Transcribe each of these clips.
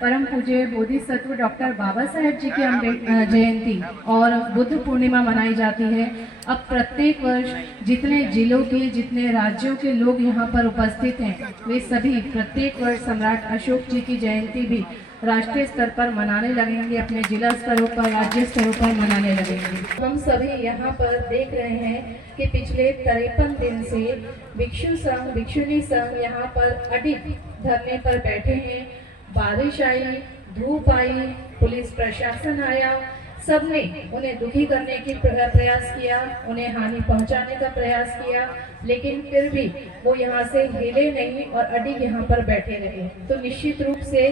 परम पूज्य बोधिसत्व डॉक्टर बाबा साहेब जी की जयंती और बुद्ध पूर्णिमा मनाई जाती है। अब प्रत्येक वर्ष जितने जिलों के, जितने राज्यों के लोग यहाँ पर उपस्थित हैं, वे सभी प्रत्येक वर्ष सम्राट अशोक जी की जयंती भी राष्ट्रीय स्तर पर मनाने लगेंगे, अपने जिला स्तरों पर, राज्य स्तरों पर मनाने लगेंगे। हम सभी यहाँ पर देख रहे हैं कि पिछले 53 दिन से भिक्षु संघ, भिक्षुणी संघ यहाँ पर अडिग धरने पर बैठे हैं। बारिश आई, धूप आई, पुलिस प्रशासन आया, सबने उन्हें दुखी करने की प्रयास किया, उन्हें हानि पहुंचाने का प्रयास किया, लेकिन फिर भी वो यहाँ से हिले नहीं और अडिग यहाँ पर बैठे रहे। तो निश्चित रूप से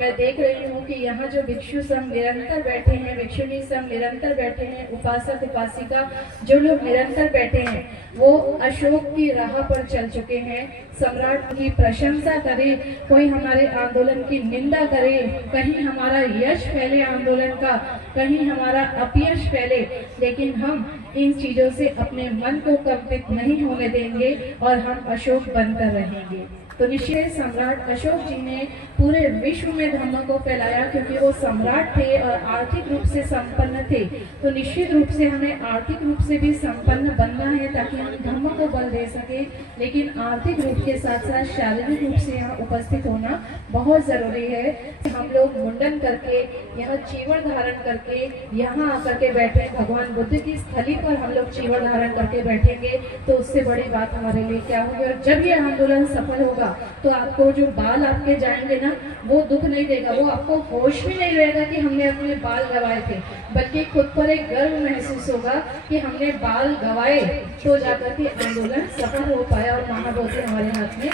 मैं देख रही हूँ कि यहाँ जो भिक्षु संघ निरंतर बैठे हैं, भिक्षुणी संघ निरंतर बैठे हैं, उपासक उपासिका जो लोग निरंतर बैठे हैं, वो अशोक की राह पर चल चुके हैं। सम्राट की प्रशंसा करे, कोई हमारे आंदोलन की निंदा करे, कहीं हमारा यश फैले आंदोलन का, कहीं हमारा अपयश फैले, लेकिन हम इन चीजों से अपने मन को कंपित नहीं होने देंगे और हम अशोक बनकर रहेंगे। तो निश्चय सम्राट अशोक जी ने पूरे विश्व में धर्म को फैलाया, क्योंकि वो सम्राट थे और आर्थिक रूप से संपन्न थे। तो निश्चित रूप से हमें आर्थिक रूप से भी संपन्न बनना है ताकि हम धर्म को बल दे सके, लेकिन आर्थिक रूप के साथ साथ शारीरिक रूप से यहाँ उपस्थित होना बहुत जरूरी है। हम लोग मुंडन करके, यहाँ चीवड़ धारण करके यहाँ आकर के बैठे, भगवान बुद्ध की स्थली पर हम लोग चीवड़ धारण करके बैठेंगे, तो उससे बड़ी बात हमारे लिए क्या होगी। और जब ये आंदोलन सफल होगा तो आपको जो बाल आपके जाएंगे ना, वो दुख नहीं देगा, वो आपको होश भी नहीं रहेगा कि हमने अपने बाल गवाए थे, बल्कि खुद पर एक गर्व महसूस होगा कि हमने बाल गवाए तो जाकर के आंदोलन सफल हो पाया और महाबोधि हमारे हाथ में।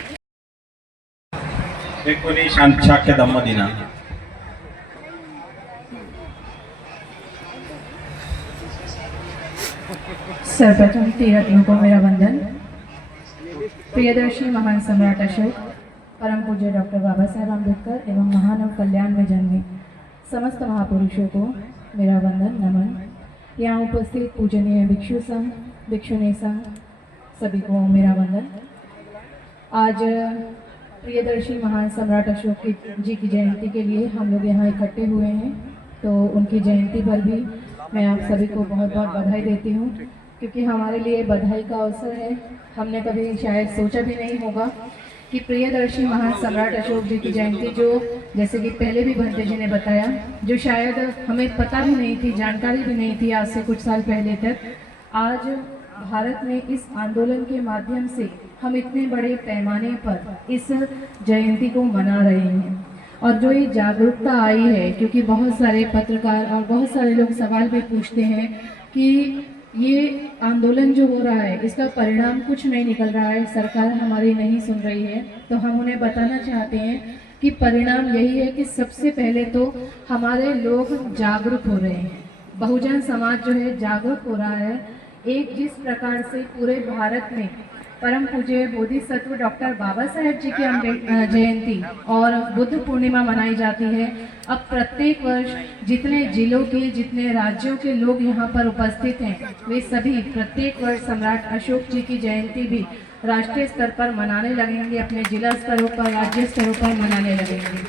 एक कोणी शांत धम्म दिना सर्वप्रथम तीरत्नों को मेरा वंदन। प्रियदर्शी महान सम्राट अशोक, परम पूज्य डॉक्टर बाबा साहेब अम्बेडकर एवं महानव कल्याण में जन्मे समस्त महापुरुषों को मेरा वंदन नमन। यहाँ उपस्थित पूजनीय भिक्षु संघ, भिक्षुणी संघ, सभी को मेरा वंदन। आज प्रियदर्शी महान सम्राट अशोक जी की जयंती के लिए हम लोग यहाँ इकट्ठे हुए हैं, तो उनकी जयंती पर भी मैं आप सभी को बहुत बहुत बधाई देती हूँ, क्योंकि हमारे लिए बधाई का अवसर है। हमने कभी शायद सोचा भी नहीं होगा कि प्रियदर्शी महान सम्राट अशोक जी की जयंती, जो जैसे कि पहले भी भंते जी ने बताया, जो शायद हमें पता भी नहीं थी, जानकारी भी नहीं थी आज से कुछ साल पहले तक, आज भारत में इस आंदोलन के माध्यम से हम इतने बड़े पैमाने पर इस जयंती को मना रहे हैं। और जो ये जागरूकता आई है, क्योंकि बहुत सारे पत्रकार और बहुत सारे लोग सवाल भी पूछते हैं कि ये आंदोलन जो हो रहा है इसका परिणाम कुछ नहीं निकल रहा है, सरकार हमारी नहीं सुन रही है, तो हम उन्हें बताना चाहते हैं कि परिणाम यही है कि सबसे पहले तो हमारे लोग जागरूक हो रहे हैं, बहुजन समाज जो है जागरूक हो रहा है। एक जिस प्रकार से पूरे भारत में परम पूज्य बोधिसत्व डॉक्टर बाबा साहेब जी की जयंती और बुद्ध पूर्णिमा मनाई जाती है, अब प्रत्येक वर्ष जितने जिलों के, जितने राज्यों के लोग यहाँ पर उपस्थित हैं, वे सभी प्रत्येक वर्ष सम्राट अशोक जी की जयंती भी राष्ट्रीय स्तर पर मनाने लगेंगे, अपने जिला स्तरों पर, राज्य स्तरों पर मनाने लगेंगे।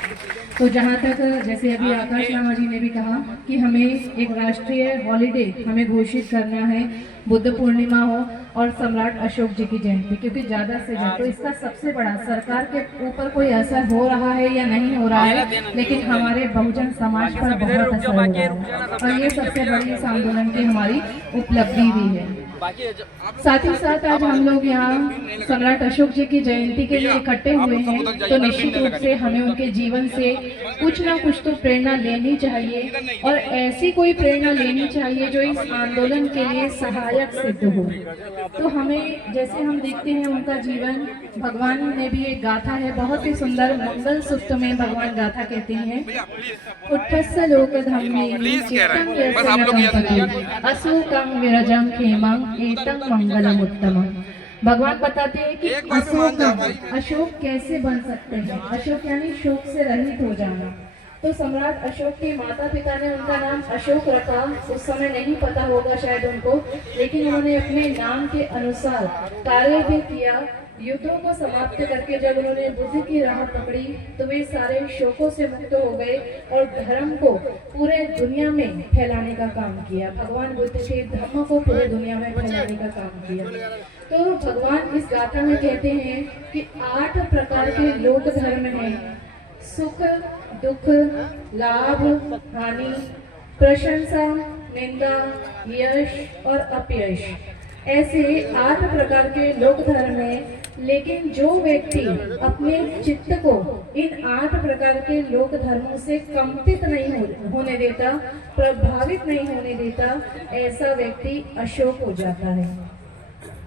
तो जहाँ तक जैसे अभी आकाश लामा जी ने भी कहा कि हमें एक राष्ट्रीय हॉलिडे हमें घोषित करना है, बुद्ध पूर्णिमा हो और सम्राट अशोक जी की जयंती, क्योंकि ज़्यादा से ज़्यादा तो इसका सबसे बड़ा सरकार के ऊपर कोई असर हो रहा है या नहीं हो रहा है, लेकिन हमारे बहुजन समाज पर बहुत असर हो रहा है और ये सबसे बड़ी इस आंदोलन की हमारी उपलब्धि भी है। साथ ही साथ आज हम लोग यहाँ सम्राट अशोक जी की जयंती के लिए इकट्ठे हुए हैं, तो निश्चित रूप से हमें उनके जीवन से कुछ ना कुछ तो प्रेरणा लेनी चाहिए और ऐसी कोई प्रेरणा लेनी चाहिए जो इस आंदोलन के लिए सहायक सिद्ध हो। तो हमें जैसे हम देखते हैं उनका जीवन, भगवान ने भी एक गाथा है बहुत ही सुंदर, मंगल सूक्त में भगवान गाथा कहते हैं, उत्थस्य लोक धम्मे चित्तं यस्य अशोकं विरजं खेमं एतं मंगलम उत्तमं। भगवान बताते हैं कि अशोक कैसे बन सकते हैं। अशोक यानी शोक से रहित हो जाना। तो सम्राट अशोक के माता पिता ने उनका नाम अशोक रखा, उस समय नहीं पता होगा शायद उनको, लेकिन उन्होंने अपने नाम के अनुसार कार्य भी किया। युद्धों को समाप्त करके जब उन्होंने बुद्ध की राह पकड़ी तो वे सारे शोकों से मुक्त हो गए और धर्म को पूरे दुनिया में फैलाने का काम किया। भगवान बुद्ध के धर्म को पूरे दुनिया में फैलाने का काम किया। तो भगवान इस गाथा में कहते हैं कि 8 प्रकार के लोक धर्म हैं: सुख, दुख, लाभ, हानि, प्रशंसा, निंदा, यश और अपयश। ऐसे 8 प्रकार के लोक धर्म हैं। लेकिन जो व्यक्ति अपने चित्त को इन 8 प्रकार के लोक धर्मों से कंपित नहीं होने देता, प्रभावित नहीं होने देता, ऐसा व्यक्ति अशोक हो जाता है।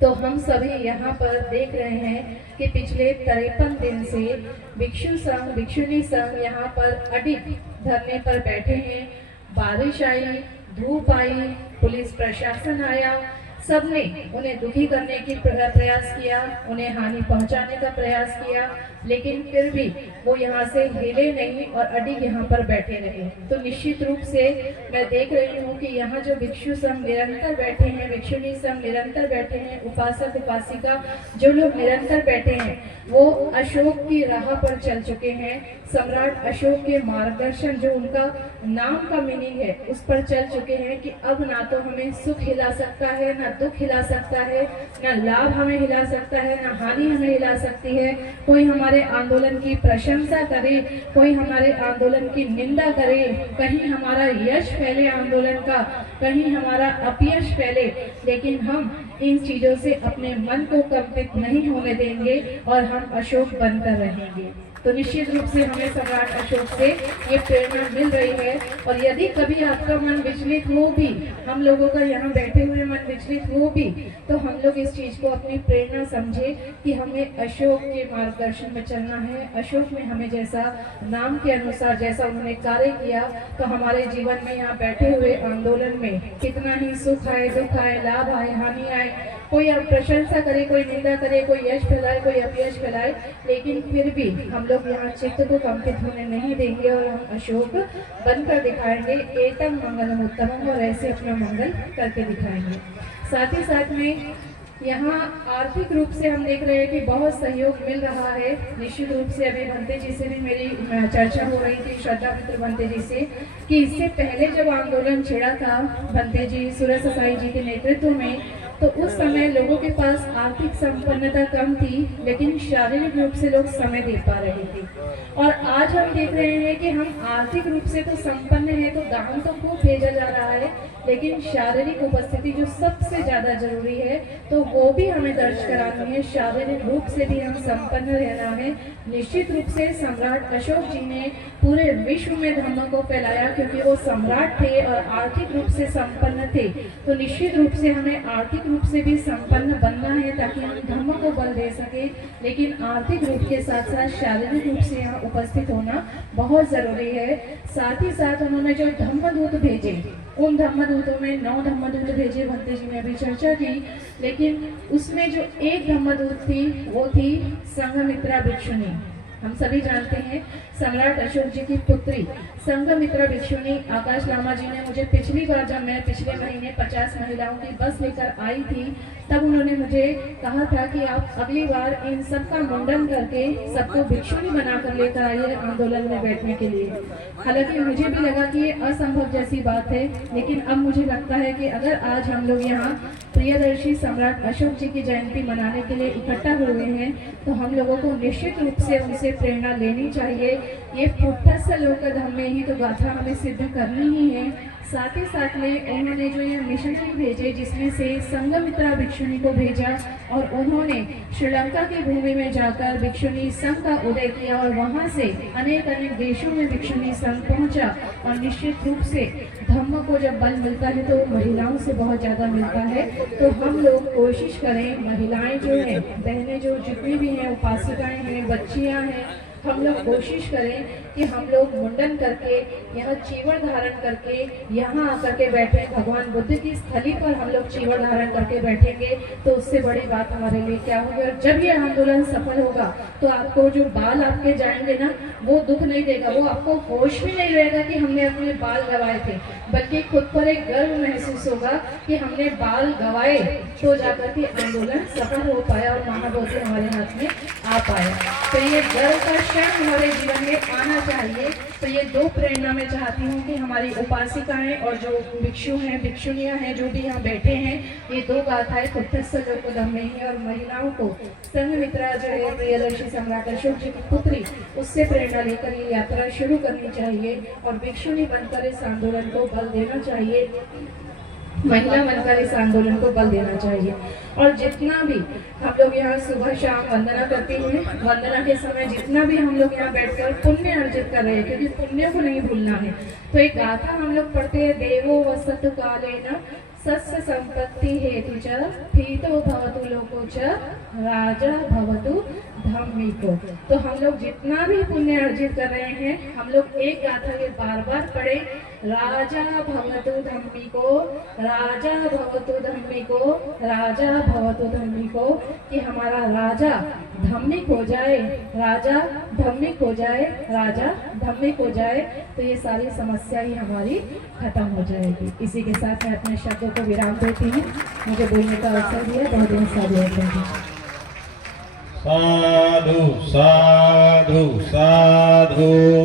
तो हम सभी यहाँ पर देख रहे हैं कि पिछले 53 दिन से भिक्षु संघ, भिक्षुणी संघ यहाँ पर अडिग धरने पर बैठे हैं। बारिश आई, धूप आई, पुलिस प्रशासन आया, सबने उन्हें दुखी करने की प्रयास किया, उन्हें हानि पहुंचाने का प्रयास किया, लेकिन फिर भी वो यहाँ से हिले नहीं और अडिग यहाँ पर बैठे रहे। तो निश्चित रूप से मैं देख रही हूँ कि यहाँ जो भिक्षु संघ निरंतर बैठे हैं, भिक्षुणी संघ निरंतर बैठे हैं, उपासक उपासिका जो लोग निरंतर बैठे हैं वो अशोक की राह पर चल चुके हैं। सम्राट अशोक के मार्गदर्शन, जो उनका नाम का मीनिंग है, उस पर चल चुके हैं कि अब ना तो हमें सुख हिला सकता है, ना दुख हिला सकता है, ना लाभ हमें हिला सकता है, ना हानि हमें हिला सकती है। कोई हमारे आंदोलन की प्रशंसा करे, कोई हमारे आंदोलन की निंदा करे, कहीं हमारा यश फैले आंदोलन का, कहीं हमारा अपयश फैले, लेकिन हम इन चीजों से अपने मन को कंपित नहीं होने देंगे और हम अशोक बनकर रहेंगे। तो निश्चित रूप से हमें सम्राट अशोक से ये प्रेरणा मिल रही है। और यदि कभी आपका मन विचलित हो भी, हम लोगों का यहाँ बैठे हुए मन विचलित हो भी, तो हम लोग इस चीज को अपनी प्रेरणा समझे कि हमें अशोक के मार्गदर्शन में चलना है। अशोक ने हमें जैसा नाम के अनुसार जैसा उन्होंने कार्य किया, तो हमारे जीवन में यहाँ बैठे हुए आंदोलन में कितना ही सुख आए, दुख आए, लाभ आए, हानि आए, कोई प्रशंसा करे, कोई निंदा करे, कोई यश फैलाए, कोई अपयश फैलाए, लेकिन फिर भी हम लोग यहाँ चित्त को कंपित होने नहीं देंगे और हम अशोक बनकर दिखाएंगे। एतम मंगलम उत्तमम, और ऐसे अपना मंगल करके दिखाएंगे। साथ ही साथ में यहाँ आर्थिक रूप से हम देख रहे हैं कि बहुत सहयोग मिल रहा है। निश्चित रूप से अभी भंते जी से भी मेरी चर्चा हो रही थी, श्रद्धा मित्र भंते जी से, कि इससे पहले जब आंदोलन छिड़ा था भंते जी, सूरज साई जी के नेतृत्व में, तो उस समय लोगों के पास आर्थिक संपन्नता कम थी, लेकिन शारीरिक रूप से लोग समय दे पा रहे थे। और आज हम देख रहे हैं कि हम आर्थिक रूप से तो संपन्न है, तो दान तो खूब भेजा जा रहा है, लेकिन शारीरिक उपस्थिति जो सबसे ज्यादा जरूरी है, तो वो भी हमें दर्ज करानी है। शारीरिक रूप से भी हम संपन्न रहना है। निश्चित रूप से सम्राट अशोक जी ने पूरे विश्व में धर्म को फैलाया, क्योंकि वो सम्राट थे और आर्थिक रूप से संपन्न थे। तो निश्चित रूप से हमें आर्थिक रूप से भी संपन्न बनना है, ताकि हम धर्म को बल दे सके। लेकिन आर्थिक रूप के साथ साथ शारीरिक रूप से यहाँ उपस्थित होना बहुत जरूरी है। साथ ही साथ उन्होंने जो धम्मदूत भेजे, उन धम्मदूतों में 9 धम्मदूत भेजे, भंते जी ने अभी चर्चा की, लेकिन उसमें जो एक धम्मदूत थी वो थी संघमित्रा भिक्षुणी। हम सभी जानते हैं सम्राट अशोक जी की पुत्री संघमित्रा भिक्षुणी आकाश लामा जी ने मुझे पिछली बार, जब मैं पिछले महीने 50 महिलाओं की बस लेकर आई थी, तब उन्होंने मुझे कहा था कि आप अगली बार इन सब का मुंडन करके सबको भिक्षुणी बनाकर लेकर आइए आंदोलन में बैठने के लिए। हालांकि मुझे भी लगा कि ये असंभव जैसी बात है, लेकिन अब मुझे लगता है कि अगर आज हम लोग यहाँ प्रियदर्शी सम्राट अशोक जी की जयंती मनाने के लिए इकट्ठा हुए हैं, तो हम लोगों को निश्चित रूप से उनसे प्रेरणा लेनी चाहिए। ये पुट्टस्थ लोक धर्म में ही तो गाथा हमें सिद्ध करनी ही है। साथ ही साथ में उन्होंने जो ये मिशनरी भेजे, जिसमें से संघमित्रा भिक्षुणी को भेजा, और उन्होंने श्रीलंका की भूमि में जाकर भिक्षुणी संघ का उदय किया, और वहाँ से अनेक अनेक देशों में भिक्षुणी संघ पहुँचा। और निश्चित रूप से धर्म को जब बल मिलता है तो महिलाओं से बहुत ज़्यादा मिलता है। तो हम लोग कोशिश करें, महिलाएं जो हैं, बहनें जो जितनी भी हैं, उपासिकाएं हैं, बच्चियाँ हैं, हम लोग कोशिश करें कि हम लोग मुंडन करके यहाँ चीवर धारण करके यहाँ आकर के बैठे, भगवान बुद्ध की स्थली पर हम लोग चीवर धारण करके बैठेंगे तो उससे बड़ी बात हमारे लिए क्या होगी। और जब ये आंदोलन सफल होगा तो आपको जो बाल आपके जाएंगे ना, वो दुख नहीं देगा, वो आपको होश भी नहीं रहेगा कि हमने अपने बाल गंवाए थे, बल्कि खुद पर एक गर्व महसूस होगा कि हमने बाल गंवाए तो जाकर के आंदोलन सफल हो पाया और महाबोधि हमारे हाथ में आ पाया। तो ये गर्व का क्षण हमारे जीवन में आना चाहिए। तो ये दो प्रेरणा मैं चाहती हूँ कि हमारी उपासिकाएं और जो भिक्षु हैं, भिक्षुनियाँ हैं, जो भी यहाँ बैठे हैं, ये दो गाथाएं कुत्थस्थ लोकोधर्मी है और महिलाओं को संघमित्रा जो है प्रियदर्शी सम्राट अशोक जी की पुत्री, उससे प्रेरणा लेकर ये यात्रा शुरू करनी चाहिए और भिक्षुनी बनकर इस आंदोलन को बल देना चाहिए, महिला बनकर इस आंदोलन को बल देना चाहिए। और जितना भी हम लोग यहाँ सुबह शाम वंदना करते हैं, वंदना के समय जितना भी हम लोग यहाँ बैठकर पुण्य अर्जित कर रहे हैं, क्योंकि पुण्य को नहीं भूलना है। तो एक गाथा हम लोग पढ़ते हैं, देवो वसतु कालेन सस्य संपत्ति हेतु च पीतो भवतु लोको च राजा भवतु धम्मिको। तो हम लोग जितना भी पुण्य अर्जित कर रहे हैं, हम लोग एक गाथा ये बार बार पढ़े, राजा भवतु धम्मिको, राजा भवतु धम्मिको, राजा भवतु धम्मिको, कि हमारा राजा धम्मिक हो जाए, राजा धम्मिक हो जाए, राजा धम्मिक हो जाए, तो ये सारी समस्या ही हमारी खत्म हो जाएगी। इसी के साथ मैं अपने शब्दों को विराम देती हूँ। मुझे बोलने का अवसर दिया, बहुत बहुत साधु साधु साधु साधु।